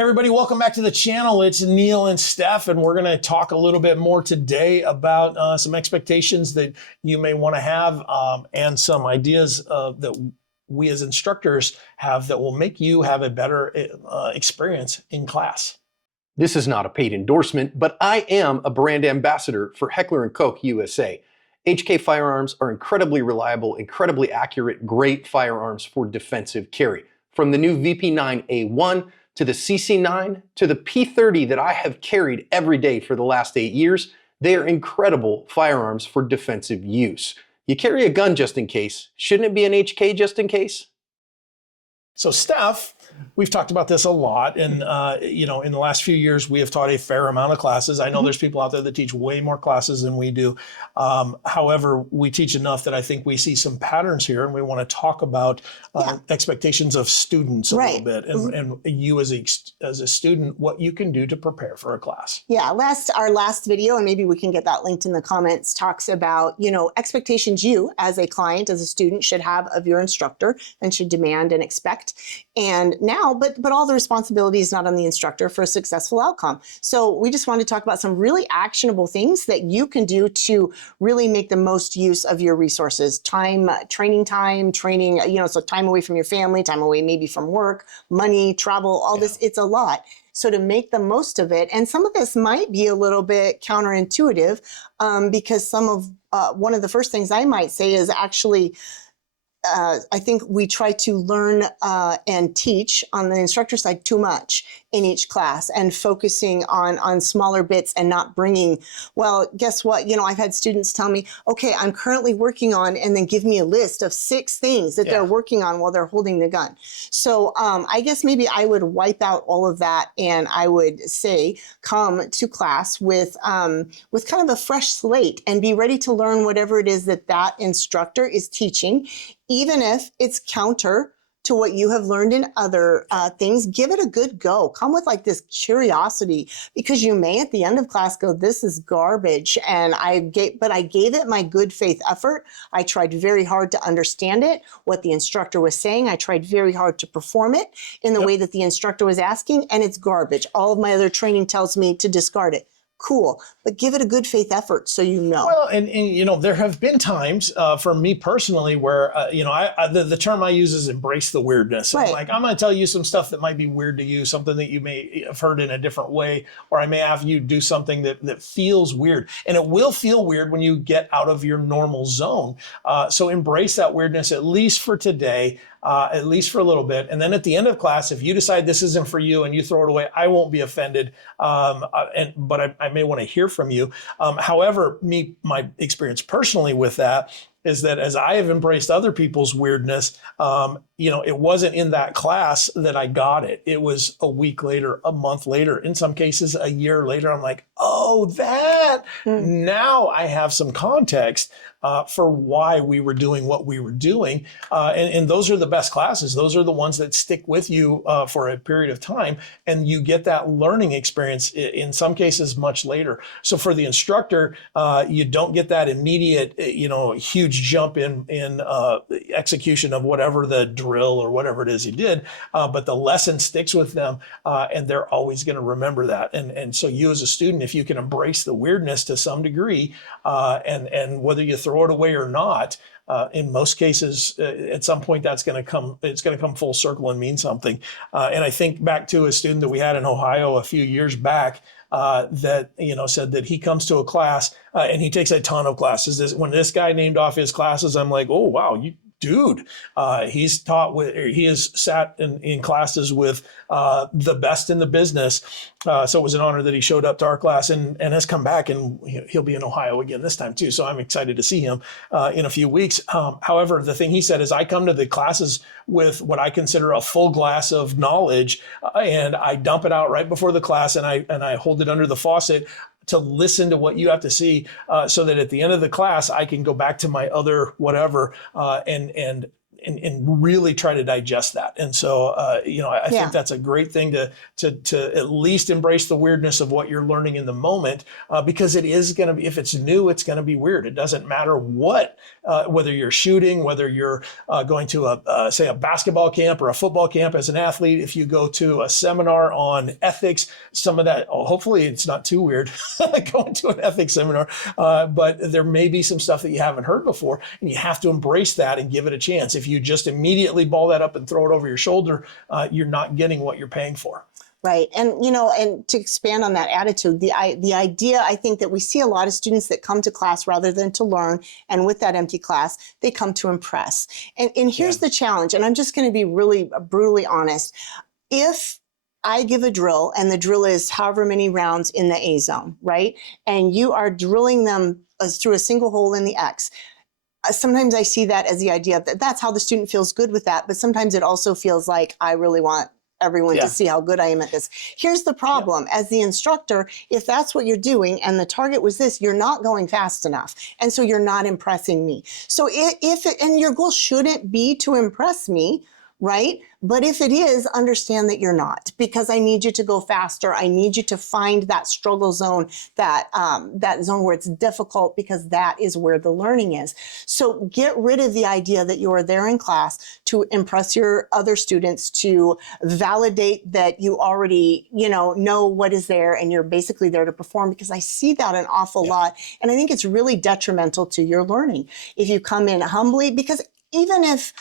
Hey everybody, welcome back to the channel. It's Neil and Steph, and we're going to talk a little bit more today about some expectations that you may want to have and some ideas that we as instructors have that will make you have a better experience in class. This is not a paid endorsement, but I am a brand ambassador for Heckler and Koch USA. HK firearms are incredibly reliable, incredibly accurate, great firearms for defensive carry. From the new VP9A1 to the CC9 to the P30 that I have carried every day for the last 8 years, they are incredible firearms for defensive use. You carry a gun just in case. Shouldn't it be an HK just in case? So Steph, we've talked about this a lot, and in the last few years we have taught a fair amount of classes. I know there's people out there that teach way more classes than we do. However, we teach enough that I think we see some patterns here, and we want to talk about expectations of students a little bit, and you as a student, what you can do to prepare for a class. Yeah, our last video, and maybe we can get that linked in the comments, talks about expectations you as a client, as a student, should have of your instructor and should demand and expect. And now, but all the responsibility is not on the instructor for a successful outcome. So we just want to talk about some really actionable things that you can do to really make the most use of your resources. Training, so time away from your family, time away maybe from work, money, travel, all this, it's a lot. So to make the most of it, and some of this might be a little bit counterintuitive because one of the first things I might say is actually, I think we try to learn and teach on the instructor side too much in each class and focusing on smaller bits and not bringing, well, guess what? I've had students tell me, okay, I'm currently working on, and then give me a list of 6 things that they're working on while they're holding the gun. So I guess maybe I would wipe out all of that, and I would say, come to class with kind of a fresh slate and be ready to learn whatever it is that instructor is teaching. Even if it's counter to what you have learned in other things, give it a good go. Come with like this curiosity, because you may at the end of class go, this is garbage. And I gave it my good faith effort. I tried very hard to understand it, what the instructor was saying. I tried very hard to perform it in the way that the instructor was asking, and it's garbage. All of my other training tells me to discard it. Cool, but give it a good faith effort so you know. Well, and there have been times for me personally where the term I use is embrace the weirdness. Right. I'm going to tell you some stuff that might be weird to you, something that you may have heard in a different way, or I may have you do something that feels weird, and it will feel weird when you get out of your normal zone. So embrace that weirdness, at least for today. At least for a little bit. And then at the end of class, if you decide this isn't for you and you throw it away, I won't be offended. But I may want to hear from you. However, my experience personally with that is that as I have embraced other people's weirdness, it wasn't in that class that I got it. It was a week later, a month later, in some cases a year later. I'm like, oh, that. Now I have some context for why we were doing what we were doing. And those are the best classes. Those are the ones that stick with you for a period of time. And you get that learning experience in some cases much later. So for the instructor, you don't get that immediate, huge jump in execution of whatever the drill or whatever it is you did. But the lesson sticks with them, and they're always going to remember that. And so you as a student, if you can embrace the weirdness to some degree, and whether you throw it away or not, in most cases, at some point it's going to come full circle and mean something. And I think back to a student that we had in Ohio a few years back, that said that he comes to a class and he takes a ton of classes. When this guy named off his classes, I'm like, oh wow, dude, he has sat in classes with the best in the business. So it was an honor that he showed up to our class and has come back, and he'll be in Ohio again this time too. So I'm excited to see him in a few weeks. However, the thing he said is, I come to the classes with what I consider a full glass of knowledge, and I dump it out right before the class, and I hold it under the faucet to listen to what you have to see, so that at the end of the class, I can go back to my other whatever and and really try to digest that. And so, I Yeah. think that's a great thing to at least embrace the weirdness of what you're learning in the moment, because it is going to be, if it's new, it's going to be weird. It doesn't matter what, whether you're shooting, whether you're going to say a basketball camp or a football camp as an athlete. If you go to a seminar on ethics, some of that, hopefully it's not too weird going to an ethics seminar, but there may be some stuff that you haven't heard before, and you have to embrace that and give it a chance. If you just immediately ball that up and throw it over your shoulder, you're not getting what you're paying for. Right. And, and to expand on that attitude, the idea, I think that we see a lot of students that come to class rather than to learn. And with that empty class, they come to impress. And here's the challenge. And I'm just going to be really brutally honest. If I give a drill and the drill is however many rounds in the A zone, right? And you are drilling them through a single hole in the X. Sometimes I see that as the idea that that's how the student feels good with that. But sometimes it also feels like I really want everyone to see how good I am at this. Here's the problem. As the instructor, if that's what you're doing and the target was this, you're not going fast enough. And so you're not impressing me. So and your goal shouldn't be to impress me, right? But if it is, understand that you're not, because I need you to go faster. I need you to find that struggle zone, that zone where it's difficult, because that is where the learning is. So get rid of the idea that you are there in class to impress your other students, to validate that you already, know what is there and you're basically there to perform, because I see that an awful lot. And I think it's really detrimental to your learning. If you come in humbly, because even if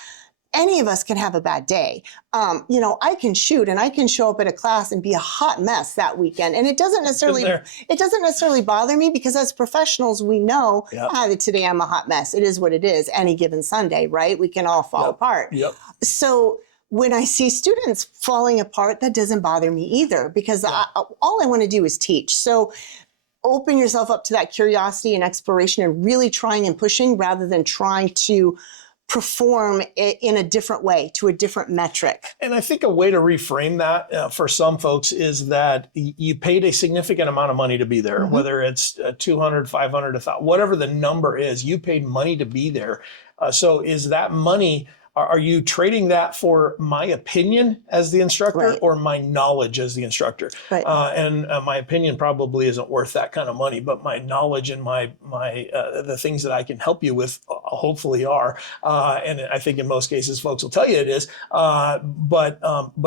any of us can have a bad day. I can shoot and I can show up at a class and be a hot mess that weekend. And it doesn't necessarily bother me, because as professionals, we know that today I'm a hot mess. It is what it is. Any given Sunday, right? We can all fall apart. Yep. So when I see students falling apart, that doesn't bother me either, because all I want to do is teach. So open yourself up to that curiosity and exploration, and really trying and pushing, rather than trying to perform in a different way, to a different metric. And I think a way to reframe that for some folks is that you paid a significant amount of money to be there, whether it's 200, 500, 1,000, whatever the number is, you paid money to be there. So is that money, are you trading that for my opinion as the instructor or my knowledge as the instructor? Right. And my opinion probably isn't worth that kind of money, but my knowledge and my the things that I can help you with hopefully are. And I think in most cases, folks will tell you it is. But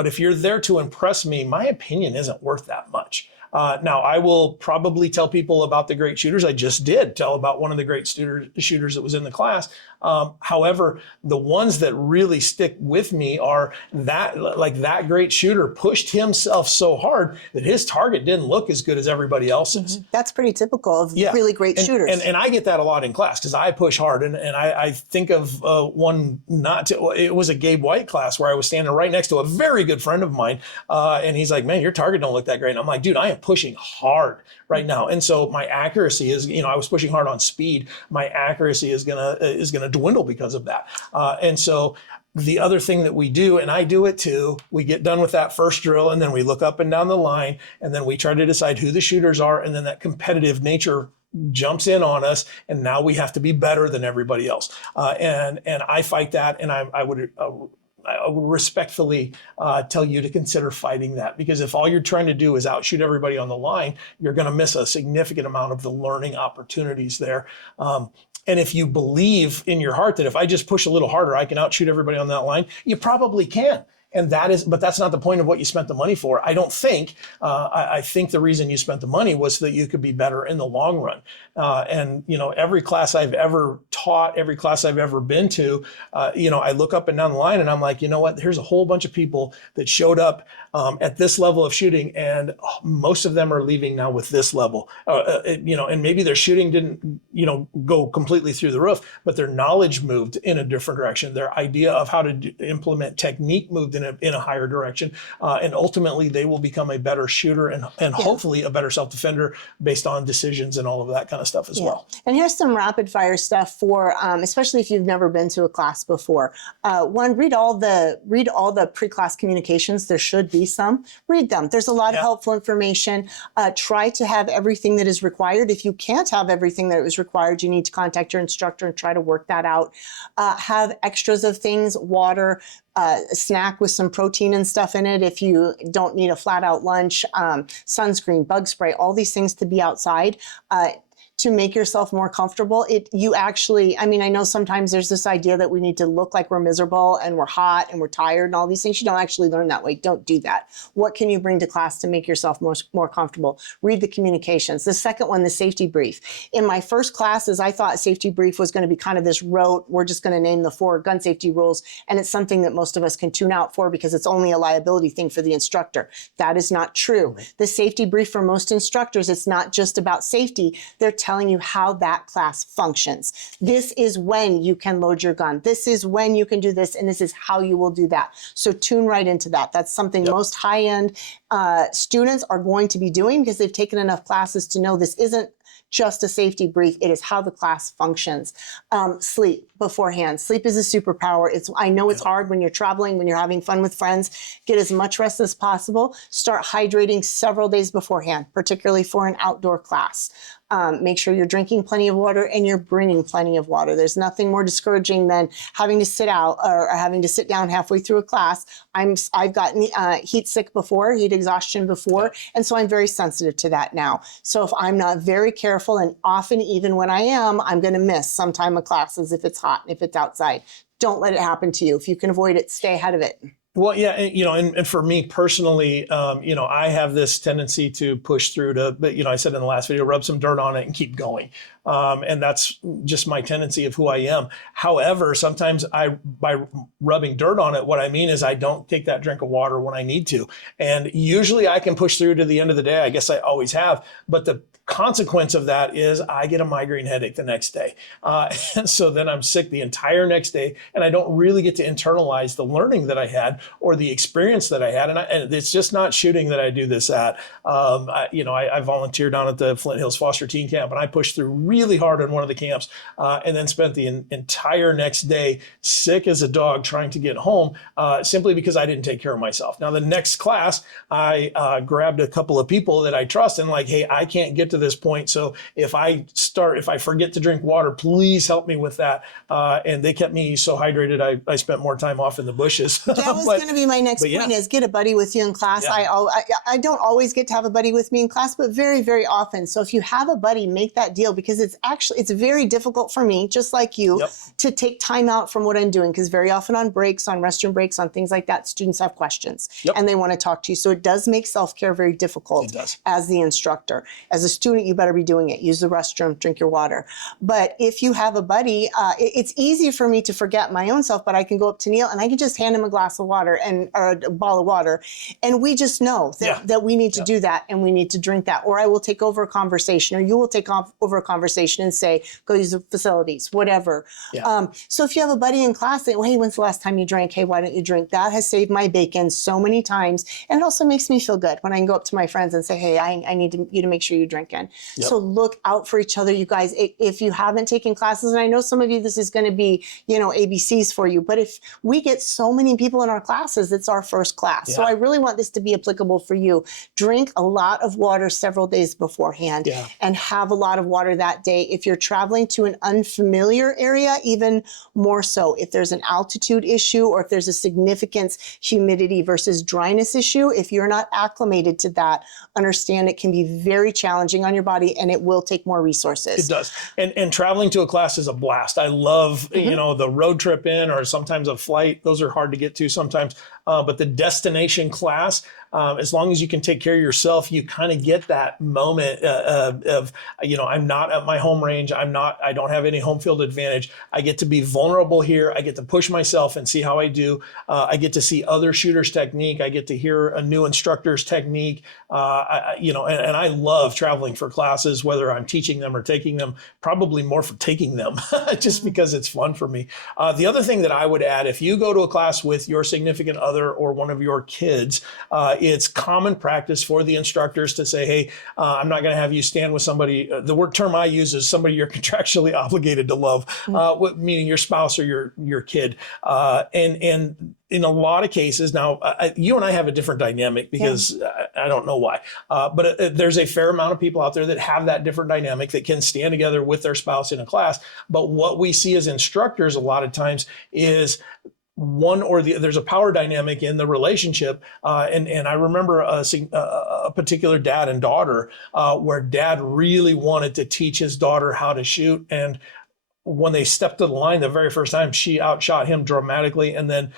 if you're there to impress me, my opinion isn't worth that much. Now, I will probably tell people about the great shooters. I just did tell about one of the great shooters that was in the class. However, the ones that really stick with me are that great shooter pushed himself so hard that his target didn't look as good as everybody else's. That's pretty typical of really great shooters. And I get that a lot in class, because I push hard. And I think of one, it was a Gabe White class where I was standing right next to a very good friend of mine. And he's like, man, your target don't look that great. And I'm like, dude, I am pushing hard right now. And so my accuracy is, I was pushing hard on speed. My accuracy is gonna dwindle because of that. And so the other thing that we do, and I do it too, we get done with that first drill and then we look up and down the line and then we try to decide who the shooters are, and then that competitive nature jumps in on us, and now we have to be better than everybody else. And I fight that, and I would respectfully tell you to consider fighting that, because if all you're trying to do is outshoot everybody on the line, you're going to miss a significant amount of the learning opportunities there. And if you believe in your heart that if I just push a little harder, I can outshoot everybody on that line, you probably can. And but that's not the point of what you spent the money for. I don't think. I think the reason you spent the money was so that you could be better in the long run. And every class I've ever taught, every class I've ever been to, I look up and down the line and I'm like, you know what? Here's a whole bunch of people that showed up at this level of shooting, and most of them are leaving now with this level. And maybe their shooting didn't, go completely through the roof, but their knowledge moved in a different direction. Their idea of how to implement technique moved in in a higher direction. And ultimately they will become a better shooter and hopefully a better self-defender based on decisions and all of that kind of stuff as well. And here's some rapid fire stuff for, especially if you've never been to a class before. One, read all the pre-class communications. There should be some. Read them. There's a lot of helpful information. Try to have everything that is required. If you can't have everything that is required, you need to contact your instructor and try to work that out. Have extras of things, water, a snack with some protein and stuff in it if you don't need a flat out lunch, sunscreen, bug spray, all these things to be outside. To make yourself more comfortable. I know sometimes there's this idea that we need to look like we're miserable and we're hot and we're tired and all these things. You don't actually learn that way. Don't do that. What can you bring to class to make yourself more comfortable? Read the communications. The second one, the safety brief. In my first classes, I thought safety brief was going to be kind of this rote, we're just going to name the 4 gun safety rules, and it's something that most of us can tune out for because it's only a liability thing for the instructor. That is not true. The safety brief for most instructors, it's not just about safety. They're telling you how that class functions. This is when you can load your gun. This is when you can do this, and this is how you will do that. So tune right into that. That's something most high-end students are going to be doing because they've taken enough classes to know this isn't just a safety brief. It is how the class functions. Sleep beforehand. Sleep is a superpower. I know it's hard when you're traveling, when you're having fun with friends. Get as much rest as possible. Start hydrating several days beforehand, particularly for an outdoor class. Make sure you're drinking plenty of water and you're bringing plenty of water. There's nothing more discouraging than having to sit out or having to sit down halfway through a class. I've gotten heat sick before, heat exhaustion before, and so I'm very sensitive to that now. So if I'm not very careful, and often even when I am, I'm going to miss some time of classes if it's hot and if it's outside. Don't let it happen to you. If you can avoid it, stay ahead of it. Well, yeah, and for me personally, I have this tendency to push through but I said in the last video, rub some dirt on it and keep going. And that's just my tendency of who I am. However, sometimes by rubbing dirt on it, what I mean is I don't take that drink of water when I need to. And usually I can push through to the end of the day. I guess I always have. But the consequence of that is I get a migraine headache the next day. And so then I'm sick the entire next day, and I don't really get to internalize the learning that I had or the experience that I had. And it's just not shooting that I do this at. I volunteered down at the Flint Hills Foster Teen Camp, and I pushed through really hard on one of the camps and then spent the entire next day sick as a dog trying to get home simply because I didn't take care of myself. Now, the next class, I grabbed a couple of people that I trust and hey, I can't get to this point. So if I forget to drink water, please help me with that. And they kept me so hydrated, I spent more time off in the bushes. That was going to be my next point is get a buddy with you in class. Yeah. I don't always get to have a buddy with me in class, but very, very often. So if you have a buddy, make that deal because it's very difficult for me, just like you, to take time out from what I'm doing. Because very often on breaks, on restroom breaks, on things like that, students have questions and they want to talk to you. So it does make self-care very difficult as the instructor. As a student, you better be doing it. Use the restroom, drink your water. But if you have a buddy, it's easy for me to forget my own self, but I can go up to Neil and I can just hand him a glass of water or a bottle of water. And we just know that we need to do that and we need to drink that. Or I will take over a conversation or you will take over a conversation and say, go use the facilities, whatever. Yeah. So if you have a buddy in class that, hey, when's the last time you drank? Hey, why don't you drink? That has saved my bacon so many times. And it also makes me feel good when I can go up to my friends and say, hey, I need you to make sure you drink in. Yep. So look out for each other, you guys. If you haven't taken classes, and I know some of you, this is going to be, ABCs for you, but if we get so many people in our classes, it's our first class. Yeah. So I really want this to be applicable for you. Drink a lot of water several days beforehand and have a lot of water that day. If you're traveling to an unfamiliar area, even more so. If there's an altitude issue or if there's a significant humidity versus dryness issue, if you're not acclimated to that, understand it can be very challenging on your body and it will take more resources. It does. And traveling to a class is a blast. I love, the road trip in or sometimes a flight. Those are hard to get to sometimes. But the destination class, as long as you can take care of yourself, you kind of get that moment of, I'm not at my home range. I don't have any home field advantage. I get to be vulnerable here. I get to push myself and see how I do. I get to see other shooters' technique. I get to hear a new instructor's technique. And I love traveling for classes, whether I'm teaching them or taking them, probably more for taking them, just because it's fun for me. The other thing that I would add, if you go to a class with your significant other, other or one of your kids, it's common practice for the instructors to say, hey, I'm not going to have you stand with somebody. The word term I use is somebody you're contractually obligated to love, meaning your spouse or your kid. And in a lot of cases, now you and I have a different dynamic because I don't know why, but there's a fair amount of people out there that have that different dynamic that can stand together with their spouse in a class. But what we see as instructors a lot of times is one or the there's a power dynamic in the relationship, and I remember a particular dad and daughter where dad really wanted to teach his daughter how to shoot, and when they stepped to the line the very first time, she outshot him dramatically, and then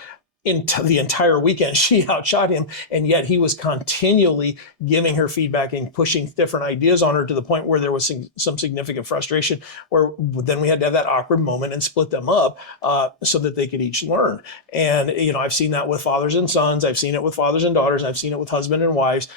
the entire weekend, she outshot him, and yet he was continually giving her feedback and pushing different ideas on her to the point where there was some significant frustration, where then we had to have that awkward moment and split them up so that they could each learn. And, I've seen that with fathers and sons. I've seen it with fathers and daughters. I've seen it with husband and wives.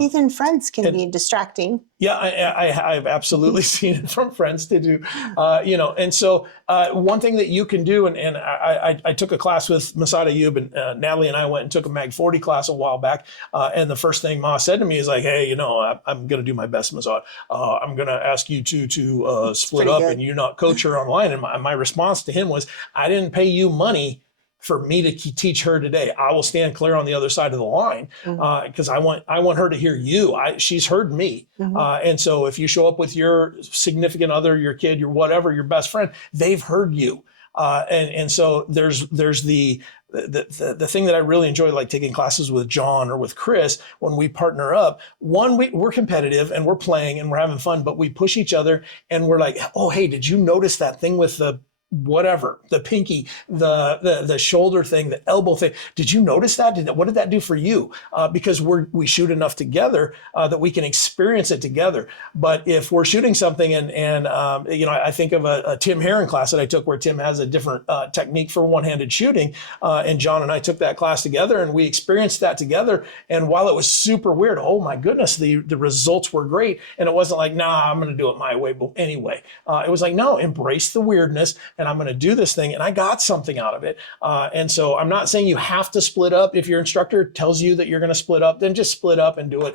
Even friends can be distracting. Yeah, I've absolutely seen it from friends to do, and so one thing that you can do, and I took a class with Masada Yub, and Natalie and I went and took a Mag 40 class a while back, and the first thing Ma said to me is like, hey, I'm going to do my best, Masada. I'm going to ask you to split up and you not coach her online. And my response to him was, I didn't pay you money for me to teach her today. I will stand clear on the other side of the line because I want her to hear you. She's heard me. And so if you show up with your significant other, your kid, your whatever, your best friend, they've heard you. And so there's the thing that I really enjoy, like taking classes with John or with Chris, when we partner up, we're competitive and we're playing and we're having fun, but we push each other and we're like, oh, hey, did you notice that thing with the whatever, the pinky, the shoulder thing, the elbow thing? Did you notice that? What did that do for you? Because we shoot enough together that we can experience it together. But if we're shooting something and I think of a Tim Herron class that I took where Tim has a different technique for one-handed shooting, and John and I took that class together and we experienced that together. And while it was super weird, oh my goodness, the results were great. And it wasn't like, nah, I'm going to do it my way. But anyway, it was like, no, embrace the weirdness. And I'm going to do this thing, and I got something out of it. And so I'm not saying you have to split up. If your instructor tells you that you're going to split up, then just split up and do it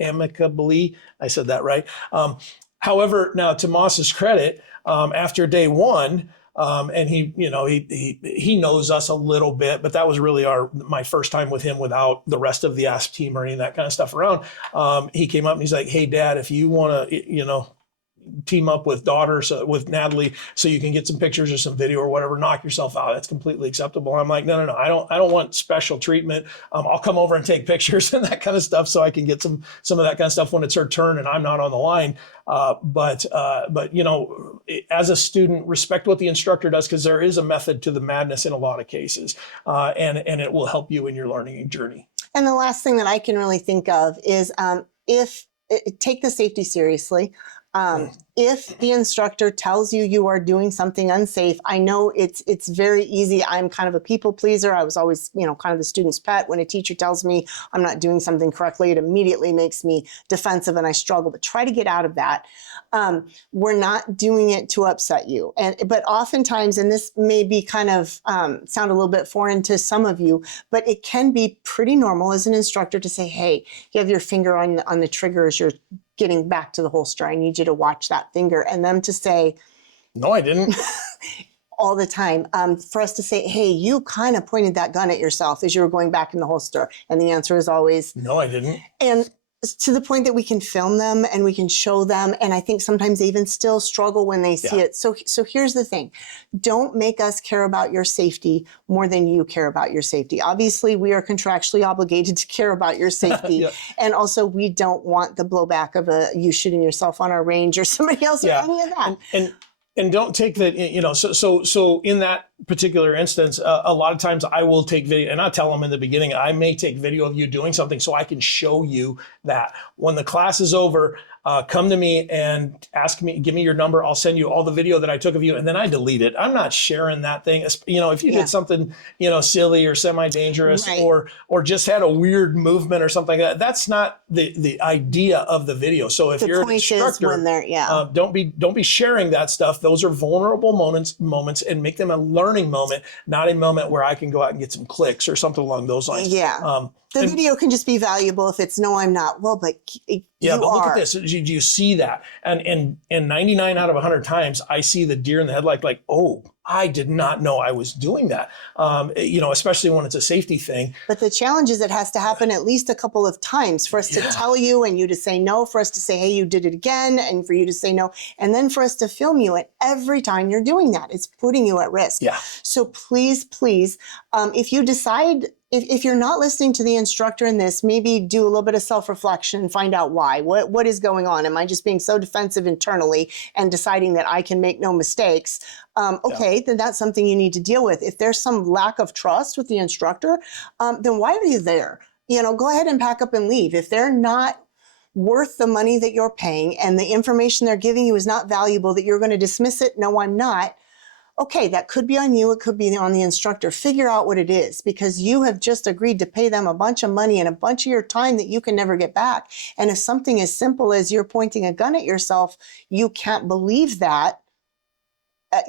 amicably. I said that right. However, now to Moss's credit, after day one, and he knows us a little bit, but that was really my first time with him without the rest of the ASP team or any of that kind of stuff around. He came up and he's like, hey, Dad, if you want to, team up with with Natalie so you can get some pictures or some video or whatever, knock yourself out. That's completely acceptable. I'm like, no. I don't want special treatment. I'll come over and take pictures and that kind of stuff so I can get some of that kind of stuff when it's her turn and I'm not on the line. But as a student, respect what the instructor does, because there is a method to the madness in a lot of cases, and it will help you in your learning journey. And the last thing that I can really think of is take the safety seriously. If the instructor tells you you are doing something unsafe, I know it's very easy. I'm kind of a people pleaser. I was always, kind of the student's pet. When a teacher tells me I'm not doing something correctly, it immediately makes me defensive and I struggle. But try to get out of that. We're not doing it to upset you. But oftentimes, and this may be kind of sound a little bit foreign to some of you, but it can be pretty normal as an instructor to say, hey, you have your finger on the trigger as you're getting back to the holster. I need you to watch that finger. And them to say, no, I didn't. All the time. For us to say, hey, you kind of pointed that gun at yourself as you were going back in the holster. And the answer is always, no, I didn't. And to the point that we can film them and we can show them. And I think sometimes they even still struggle when they see it. So here's the thing. Don't make us care about your safety more than you care about your safety. Obviously, we are contractually obligated to care about your safety. Yeah. And also, we don't want the blowback of you shooting yourself on our range or somebody else or any of that. And don't take that, so in that particular instance, a lot of times I will take video, and I tell them in the beginning, I may take video of you doing something so I can show you that. When the class is over, come to me and give me your number. I'll send you all the video that I took of you, and then I delete it. I'm not sharing that thing. If you did something, silly or semi-dangerous, right, or just had a weird movement or something like that, that's not the idea of the video. So if you're an instructor, don't be sharing that stuff. Those are vulnerable moments, and make them a learning learning moment, not a moment where I can go out and get some clicks or something along those lines. Yeah. The video can just be valuable if it's, no, I'm not. Well, but yeah, you but look are. at this. Do you see that? And 99 out of 100 times, I see the deer in the headlight like, oh, I did not know I was doing that. Especially when it's a safety thing. But the challenge is it has to happen at least a couple of times for us to tell you and you to say no, for us to say, hey, you did it again, and for you to say no, and then for us to film you. And every time you're doing that, it's putting you at risk. Yeah. So please, if you decide, if you're not listening to the instructor in this, maybe do a little bit of self-reflection and find out why. What is going on? Am I just being so defensive internally and deciding that I can make no mistakes? Then that's something you need to deal with. If there's some lack of trust with the instructor, then why are you there? Go ahead and pack up and leave. If they're not worth the money that you're paying and the information they're giving you is not valuable, that you're going to dismiss it, no, I'm not. Okay, that could be on you. It could be on the instructor. Figure out what it is, because you have just agreed to pay them a bunch of money and a bunch of your time that you can never get back. And if something as simple as you're pointing a gun at yourself, you can't believe that,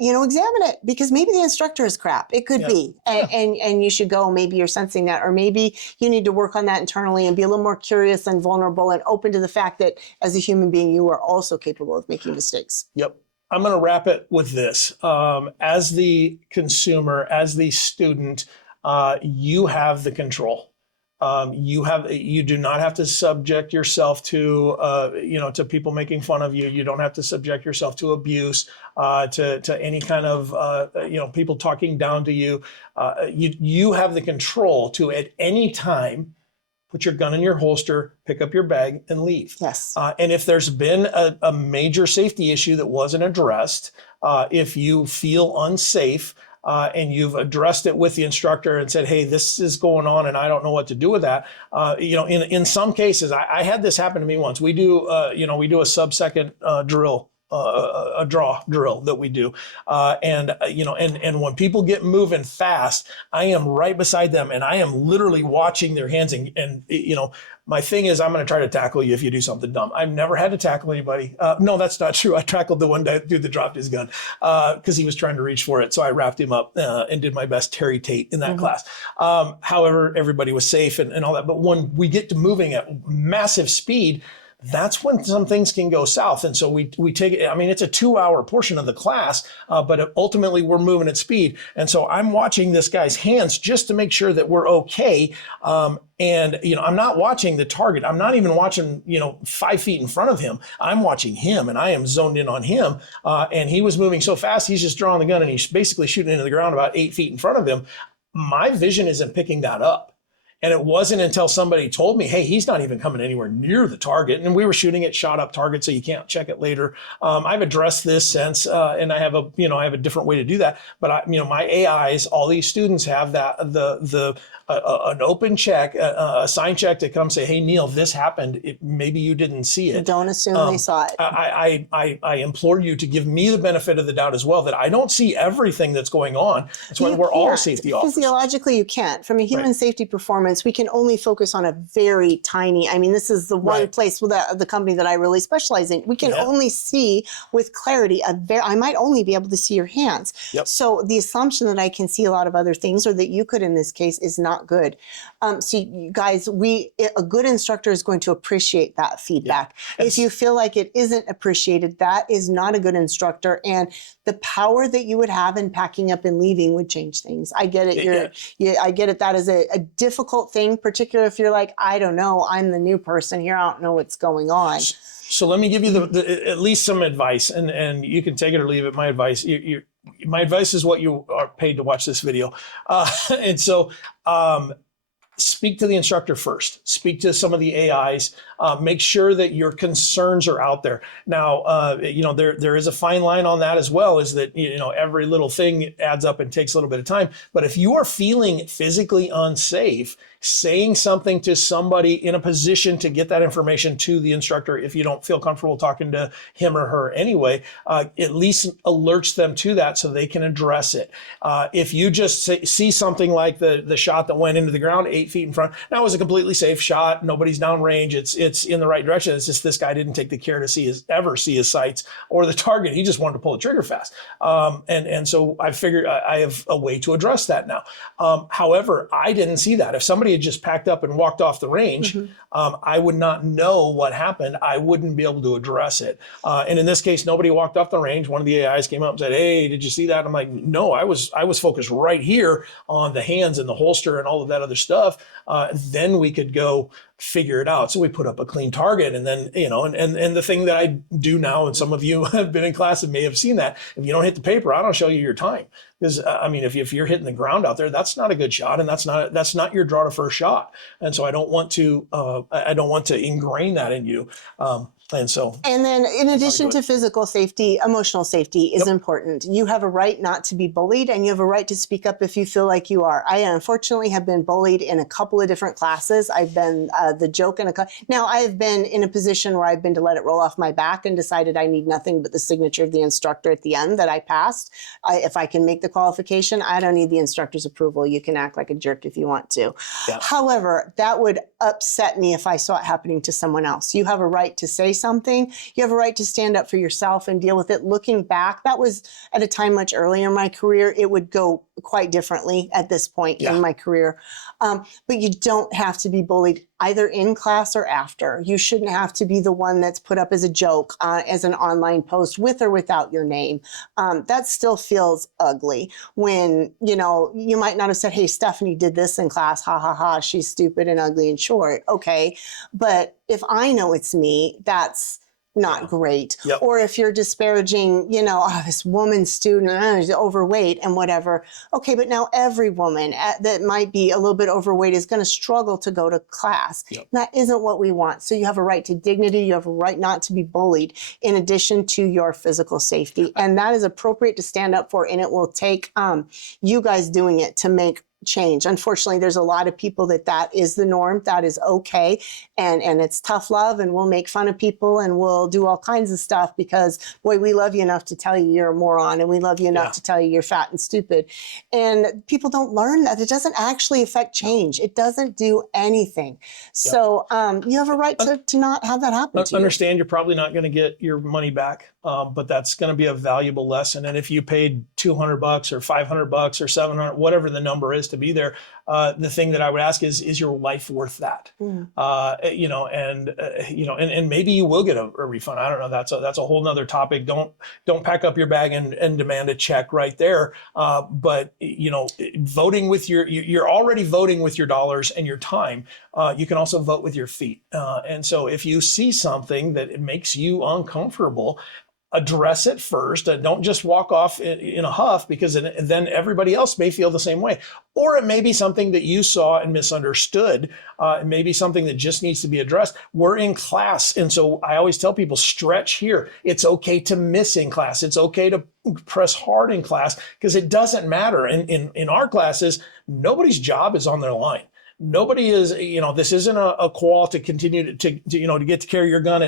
examine it, because maybe the instructor is crap. It could be. And you should go, maybe you're sensing that, or maybe you need to work on that internally and be a little more curious and vulnerable and open to the fact that as a human being, you are also capable of making mistakes. Yep. I'm going to wrap it with this. As the consumer, as the student, you have the control. You do not have to subject yourself to, to people making fun of you. You don't have to subject yourself to abuse, to any kind of, people talking down to you. You have the control to, at any time, put your gun in your holster, pick up your bag, and leave. Yes. And if there's been a major safety issue that wasn't addressed, if you feel unsafe and you've addressed it with the instructor and said, hey, this is going on and I don't know what to do with that. In some cases, I had this happen to me once. We do a sub-second drill. A draw drill that we do. And when people get moving fast, I am right beside them and I am literally watching their hands and my thing is I'm going to try to tackle you if you do something dumb. I've never had to tackle anybody. No, that's not true. I tackled the one dude that dropped his gun because he was trying to reach for it. So I wrapped him up and did my best Terry Tate in that class. However, everybody was safe and all that. But when we get to moving at massive speed, that's when some things can go south. And so we take it, it's a 2-hour portion of the class, but ultimately we're moving at speed. And so I'm watching this guy's hands just to make sure that we're okay. And I'm not watching the target. I'm not even watching, 5 feet in front of him. I'm watching him and I am zoned in on him. And he was moving so fast, he's just drawing the gun and he's basically shooting into the ground about 8 feet in front of him. My vision isn't picking that up. And it wasn't until somebody told me, hey, he's not even coming anywhere near the target. And we were shooting at shot up target, so you can't check it later. I've addressed this since, and I have a different way to do that. But my AIs, all these students have that, an open check, a sign check to come say, hey, Neil, this happened. Maybe you didn't see it. Don't assume they saw it. I implore you to give me the benefit of the doubt as well, that I don't see everything that's going on. That's why we're all safety officers. Physiologically, you can't. From a human safety performance, we can only focus on a very tiny, this is the one place with the company that I really specialize in. We can only see with clarity, I might only be able to see your hands. Yep. So the assumption that I can see a lot of other things, or that you could in this case, is not good. So you guys, a good instructor is going to appreciate that feedback. Yeah. If you feel like it isn't appreciated, that is not a good instructor. And the power that you would have in packing up and leaving would change things. I get it. I get it. That is a difficult thing, particularly if you're like, I don't know, I'm the new person here, I don't know what's going on. So let me give you at least some advice, and you can take it or leave it. My advice, my advice is what you are paid to watch this video, and so. Speak to the instructor first. Speak to some of the AIs. Make sure that your concerns are out there. Now, there is a fine line on that as well, is that, every little thing adds up and takes a little bit of time. But if you are feeling physically unsafe, saying something to somebody in a position to get that information to the instructor, if you don't feel comfortable talking to him or her anyway, at least alerts them to that so they can address it. If you just see something like the shot that went into the ground 8 feet in front, that was a completely safe shot. Nobody's downrange. It's in the right direction. It's just this guy didn't take the care to ever see his sights or the target. He just wanted to pull the trigger fast. And so I figured I have a way to address that now. However, I didn't see that. If somebody had just packed up and walked off the range, I would not know what happened. I wouldn't be able to address it. And in this case, nobody walked off the range. One of the AIs came up and said, "Hey, did you see that?" I'm like, "No, I was focused right here on the hands and the holster and all of that other stuff." Then we could go figure it out. So we put up a clean target, and then, and the thing that I do now, and some of you have been in class and may have seen that, if you don't hit the paper, I don't show you your time. Because if you're hitting the ground out there, that's not a good shot, and that's not your draw to first shot. And so I don't want to ingrain that in you. And then in addition to physical safety, emotional safety is important. You have a right not to be bullied, and you have a right to speak up if you feel like you are. I unfortunately have been bullied in a couple of different classes. I've been the joke in now I have been in a position where I've been to let it roll off my back and decided I need nothing but the signature of the instructor at the end that I passed. If I can make the qualification, I don't need the instructor's approval. You can act like a jerk if you want to. Yeah. However, that would upset me if I saw it happening to someone else. You have a right to say something. You have a right to stand up for yourself and deal with it. Looking back, that was at a time much earlier in my career. It would go quite differently at this point in my career. But you don't have to be bullied either in class or after. You shouldn't have to be the one that's put up as a joke, as an online post with or without your name. That still feels ugly when, you might not have said, "Hey, Stephanie did this in class. Ha, ha, ha. She's stupid and ugly and short." Okay. But if I know it's me, that's not great. Yep. Or if you're disparaging, this woman student is overweight and whatever. Okay, but now every woman that might be a little bit overweight is going to struggle to go to class. Yep. That isn't what we want. So you have a right to dignity. You have a right not to be bullied, in addition to your physical safety. And that is appropriate to stand up for. And it will take you guys doing it to make change. Unfortunately, there's a lot of people that is the norm. That is okay. And it's tough love, and we'll make fun of people, and we'll do all kinds of stuff because, boy, we love you enough to tell you you're a moron, and we love you enough to tell you you're fat and stupid. And people don't learn that. It doesn't actually affect change. It doesn't do anything. So you have a right to not have that happen to you. Understand you're probably not going to get your money back, but that's going to be a valuable lesson. And if you paid $200 or $500 or $700, whatever the number is to be there, the thing that I would ask is your life worth that? And maybe you will get a refund. I don't know. That's a whole nother topic. Don't pack up your bag and demand a check right there. But voting with you're already voting with your dollars and your time. You can also vote with your feet. And so if you see something that it makes you uncomfortable, address it first. Don't just walk off in a huff, because then everybody else may feel the same way. Or it may be something that you saw and misunderstood. It may be something that just needs to be addressed. We're in class. And so I always tell people, stretch here. It's okay to miss in class. It's okay to press hard in class, because it doesn't matter. In our classes, nobody's job is on their line. Nobody is, this isn't a qual to continue to get to carry your gun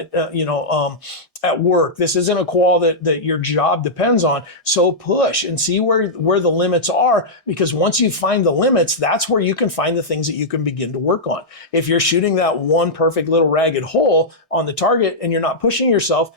at work. This isn't a qual that your job depends on. So push and see where the limits are, because once you find the limits, that's where you can find the things that you can begin to work on. If you're shooting that one perfect little ragged hole on the target and you're not pushing yourself,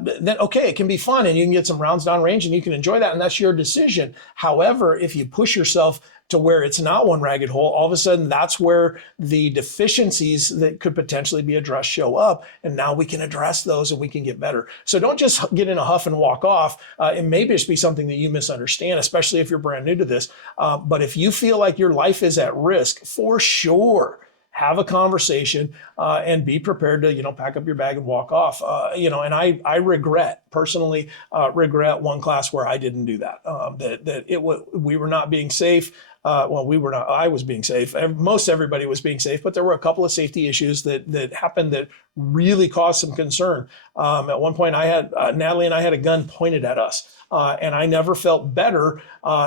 then okay, it can be fun and you can get some rounds down range and you can enjoy that, and that's your decision. However, if you push yourself to where it's not one ragged hole, all of a sudden that's where the deficiencies that could potentially be addressed show up, and now we can address those and we can get better. So don't just get in a huff and walk off. It may just be something that you misunderstand, especially if you're brand new to this. But if you feel like your life is at risk, for sure, have a conversation and be prepared to, pack up your bag and walk off. And I personally regret one class where I didn't do that. We were not being safe. well, we were not, I was being safe. Most everybody was being safe, but there were a couple of safety issues that happened that really caused some concern. At one point I had, Natalie and I had a gun pointed at us. And I never felt better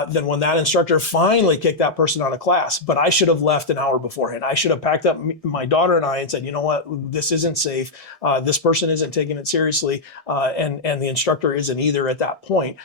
than when that instructor finally kicked that person out of class. But I should have left an hour beforehand. I should have packed up my daughter and I and said, you know what, this isn't safe. This person isn't taking it seriously. And the instructor isn't either at that point.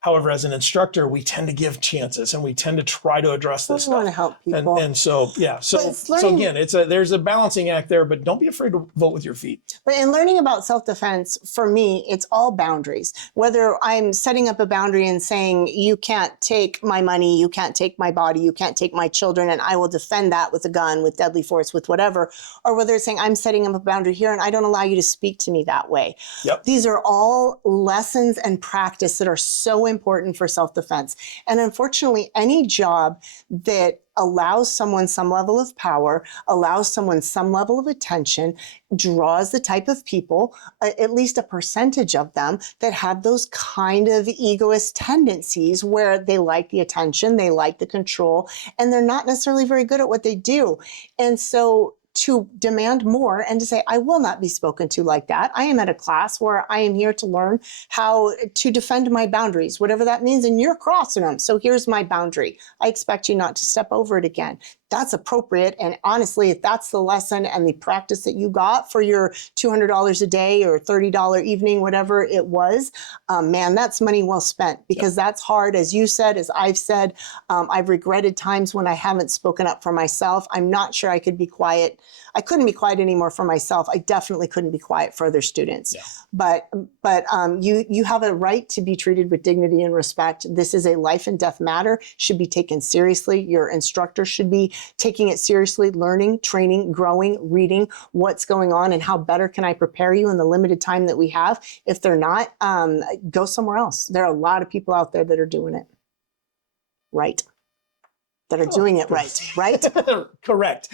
However, as an instructor, we tend to give chances and we tend to try to address this stuff. We want to help people. And so, yeah. So again, there's a balancing act there, but don't be afraid to vote with your feet. But in learning about self-defense, for me, it's all boundaries. Whether I'm setting up a boundary and saying, you can't take my money, you can't take my body, you can't take my children, and I will defend that with a gun, with deadly force, with whatever. Or whether it's saying, I'm setting up a boundary here and I don't allow you to speak to me that way. Yep. These are all lessons and practice that are so important for self-defense. And unfortunately, any job that allows someone some level of power, allows someone some level of attention, draws the type of people, at least a percentage of them, that have those kind of egoist tendencies where they like the attention, they like the control, and they're not necessarily very good at what they do. And so to demand more and to say, I will not be spoken to like that. I am at a class where I am here to learn how to defend my boundaries, whatever that means, and you're crossing them. So here's my boundary. I expect you not to step over it again. That's appropriate. And honestly, if that's the lesson and the practice that you got for your $200 a day or $30 evening, whatever it was, man, that's money well spent, because that's hard. As you said, as I've said, I've regretted times when I haven't spoken up for myself. I'm not sure I could be quiet. I couldn't be quiet anymore for myself. I definitely couldn't be quiet for other students. Yeah. But you have a right to be treated with dignity and respect. This is a life and death matter, should be taken seriously. Your instructor should be taking it seriously, learning, training, growing, reading what's going on and how better can I prepare you in the limited time that we have. If they're not, go somewhere else. There are a lot of people out there that are doing it right. That are doing it right? Correct.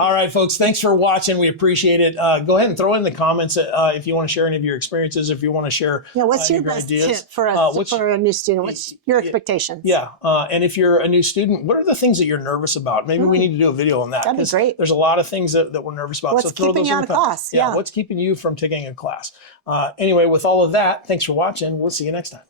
All right, folks, thanks for watching. We appreciate it. Go ahead and throw in the comments if you want to share any of your experiences, if you want to share what's your best ideas. tip for a new student? What's your expectations? Yeah, and if you're a new student, what are the things that you're nervous about? Maybe we need to do a video on that. That'd be great. There's a lot of things that we're nervous about. What's so throw keeping those you in out the of comments. class? Yeah. What's keeping you from taking a class? Anyway, with all of that, thanks for watching. We'll see you next time.